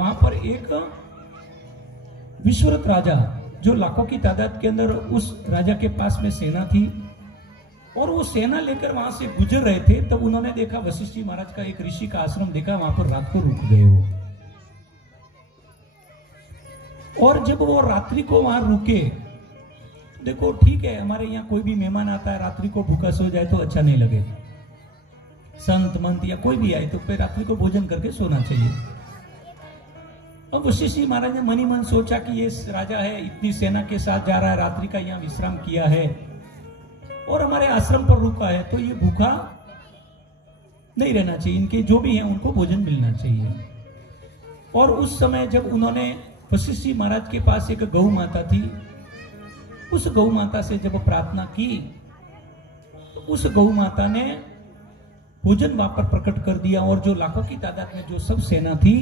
वहां पर एक विश्वरथ राजा, जो लाखों की तादाद के अंदर उस राजा के पास में सेना थी, और वो सेना लेकर वहां से गुजर रहे थे, तब उन्होंने देखा वशिष्ठ जी महाराज का एक ऋषि का आश्रम देखा, वहां पर रात को रुक गए वो। और जब वो रात्रि को वहां रुके, देखो ठीक है, हमारे यहाँ कोई भी मेहमान आता है रात्रि को भूखा सो जाए तो अच्छा नहीं लगे, संत मंत या कोई भी आए तो फिर रात्रि को भोजन करके सोना चाहिए। अब वशिष्ठ जी महाराज ने मन ही मन सोचा कि ये राजा है, इतनी सेना के साथ जा रहा है, रात्रि का यहाँ विश्राम किया है और हमारे आश्रम पर रुका है, तो ये भूखा नहीं रहना चाहिए, इनके जो भी हैं उनको भोजन मिलना चाहिए। और उस समय जब उन्होंने वशिष्ठ जी महाराज के पास एक गौ माता थी, उस गौ माता से जब प्रार्थना की तो उस गौ माता ने भोजन वहां पर प्रकट कर दिया, और जो लाखों की तादाद में जो सब सेना थी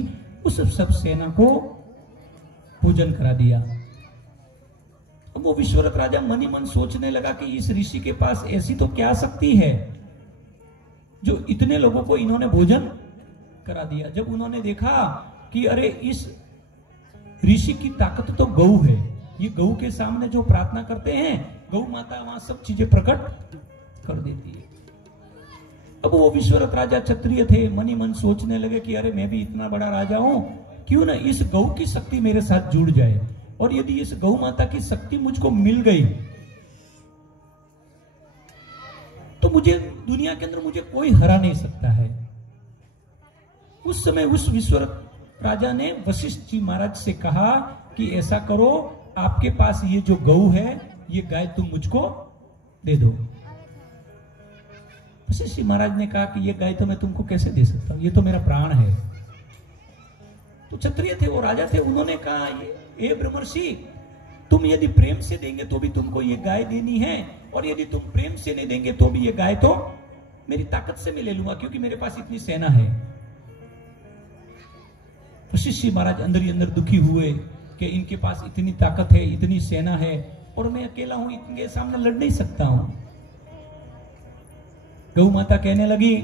उस सब सेना को भोजन करा दिया। अब वो विश्वरथ राजा मन ही मन सोचने लगा कि इस ऋषि के पास ऐसी तो क्या शक्ति है जो इतने लोगों को इन्होंने भोजन करा दिया। जब उन्होंने देखा कि अरे इस ऋषि की ताकत तो गौ है, ये गौ के सामने जो प्रार्थना करते हैं गौ माता वहां सब चीजें प्रकट कर देती है। अब वो विश्वरथ राजा क्षत्रिय थे, मन ही मन सोचने लगे कि अरे मैं भी इतना बड़ा राजा हूं, क्यों ना इस गौ की शक्ति मेरे साथ जुड़ जाए, और यदि इस गौ माता की शक्ति मुझको मिल गई तो मुझे दुनिया के अंदर मुझे कोई हरा नहीं सकता है। उस समय उस विश्वरथ राजा ने वशिष्ठ जी महाराज से कहा कि ऐसा करो, आपके पास ये जो गौ है ये गाय तुम मुझको दे दो। वशिष्ठ जी महाराज ने कहा कि ये गाय तो मैं तुमको कैसे दे सकता हूं, ये तो मेरा प्राण है। तो क्षत्रिय थे, वो राजा थे, उन्होंने कहा ये ब्रह्मर्षि, तुम यदि प्रेम से देंगे तो भी तुमको ये गाय देनी है, और यदि तुम प्रेम से नहीं देंगे तो भी ये गाय तो मेरी ताकत से मैं ले लूंगा, क्योंकि मेरे पास इतनी सेना है। वशिष्ठ जी महाराज अंदर ही अंदर दुखी हुए कि इनके पास इतनी ताकत है, इतनी सेना है, और मैं अकेला हूं, इनके सामने लड़ नहीं सकता हूं। गौ माता कहने लगी,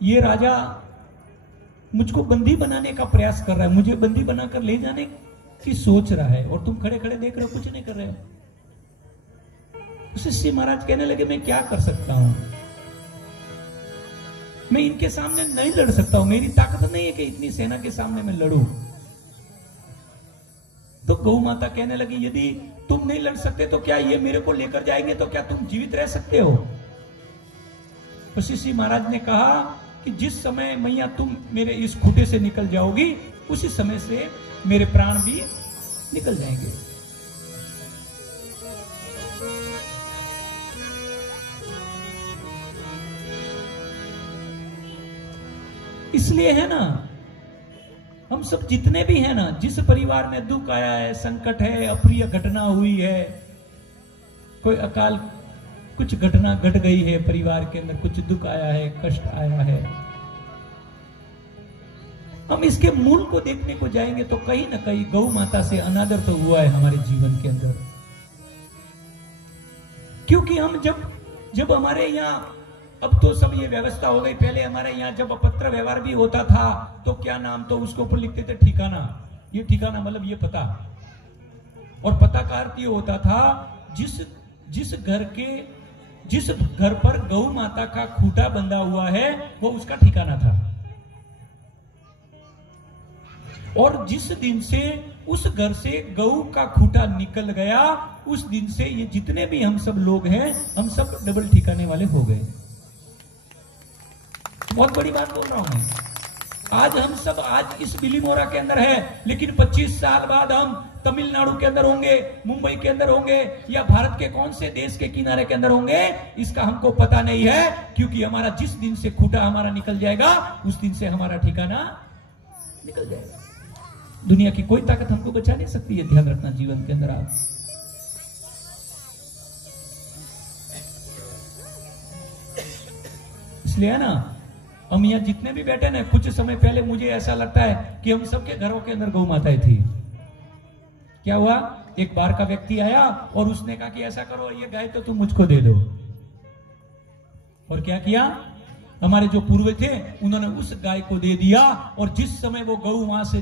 ये राजा मुझको बंदी बनाने का प्रयास कर रहा है, मुझे बंदी बनाकर ले जाने की सोच रहा है, और तुम खड़े खड़े देख रहे हो, कुछ नहीं कर रहे हो। वशिष्ठ जी महाराज कहने लगे, मैं क्या कर सकता हूं, मैं इनके सामने नहीं लड़ सकता हूं, मेरी ताकत नहीं है कि इतनी सेना के सामने मैं लड़ूं। तो गौ माता कहने लगी, यदि तुम नहीं लड़ सकते तो क्या ये मेरे को लेकर जाएंगे, तो क्या तुम जीवित रह सकते हो? वशिष्ठ जी महाराज ने कहा कि जिस समय मैया तुम मेरे इस खूंटे से निकल जाओगी, उसी समय से मेरे प्राण भी निकल जाएंगे। इसलिए है ना, हम सब जितने भी हैं ना, जिस परिवार में दुख आया है, संकट है, अप्रिय घटना हुई है, कोई अकाल कुछ घटना घट गई है परिवार के अंदर, कुछ दुख आया है, कष्ट आया है, हम इसके मूल को देखने को जाएंगे तो कहीं ना कहीं गौ माता से अनादर तो हुआ है हमारे जीवन के अंदर। क्योंकि हम जब हमारे यहाँ, अब तो सब ये व्यवस्था हो गई, पहले हमारे यहाँ जब पत्र व्यवहार भी होता था तो क्या नाम, तो उसके ऊपर लिखते थे ठिकाना। ये ठिकाना मतलब ये पता, और पता का अर्थ ये होता था जिस घर पर गौ माता का खूंटा बंधा हुआ है वो उसका ठिकाना था। और जिस दिन से उस घर से गौ का खूंटा निकल गया, उस दिन से ये जितने भी हम सब लोग हैं, हम सब डबल ठिकाने वाले हो गए। बहुत बड़ी बात बोल रहा हूं मैं। आज हम सब आज इस बिलीमोरा के अंदर है, लेकिन 25 साल बाद हम तमिलनाडु के अंदर होंगे, मुंबई के अंदर होंगे, या भारत के कौन से देश के किनारे के अंदर होंगे, इसका हमको पता नहीं है। क्योंकि हमारा जिस दिन से खूंटा हमारा निकल जाएगा, उस दिन से हमारा ठिकाना निकल जाएगा। दुनिया की कोई ताकत हमको बचा नहीं सकती है, ध्यान रखना जीवन के अंदर आप। इसलिए है ना, हम यहाँ जितने भी बैठे ना, कुछ समय पहले मुझे ऐसा लगता है कि हम सबके घरों के अंदर गौ माताएं थी। क्या हुआ, एक बार का व्यक्ति आया और उसने कहा कि ऐसा करो, ये गाय तो तुम मुझको दे दो। और क्या किया, हमारे जो पूर्वज थे उन्होंने उस गाय को दे दिया, और जिस समय वो गौ वहां से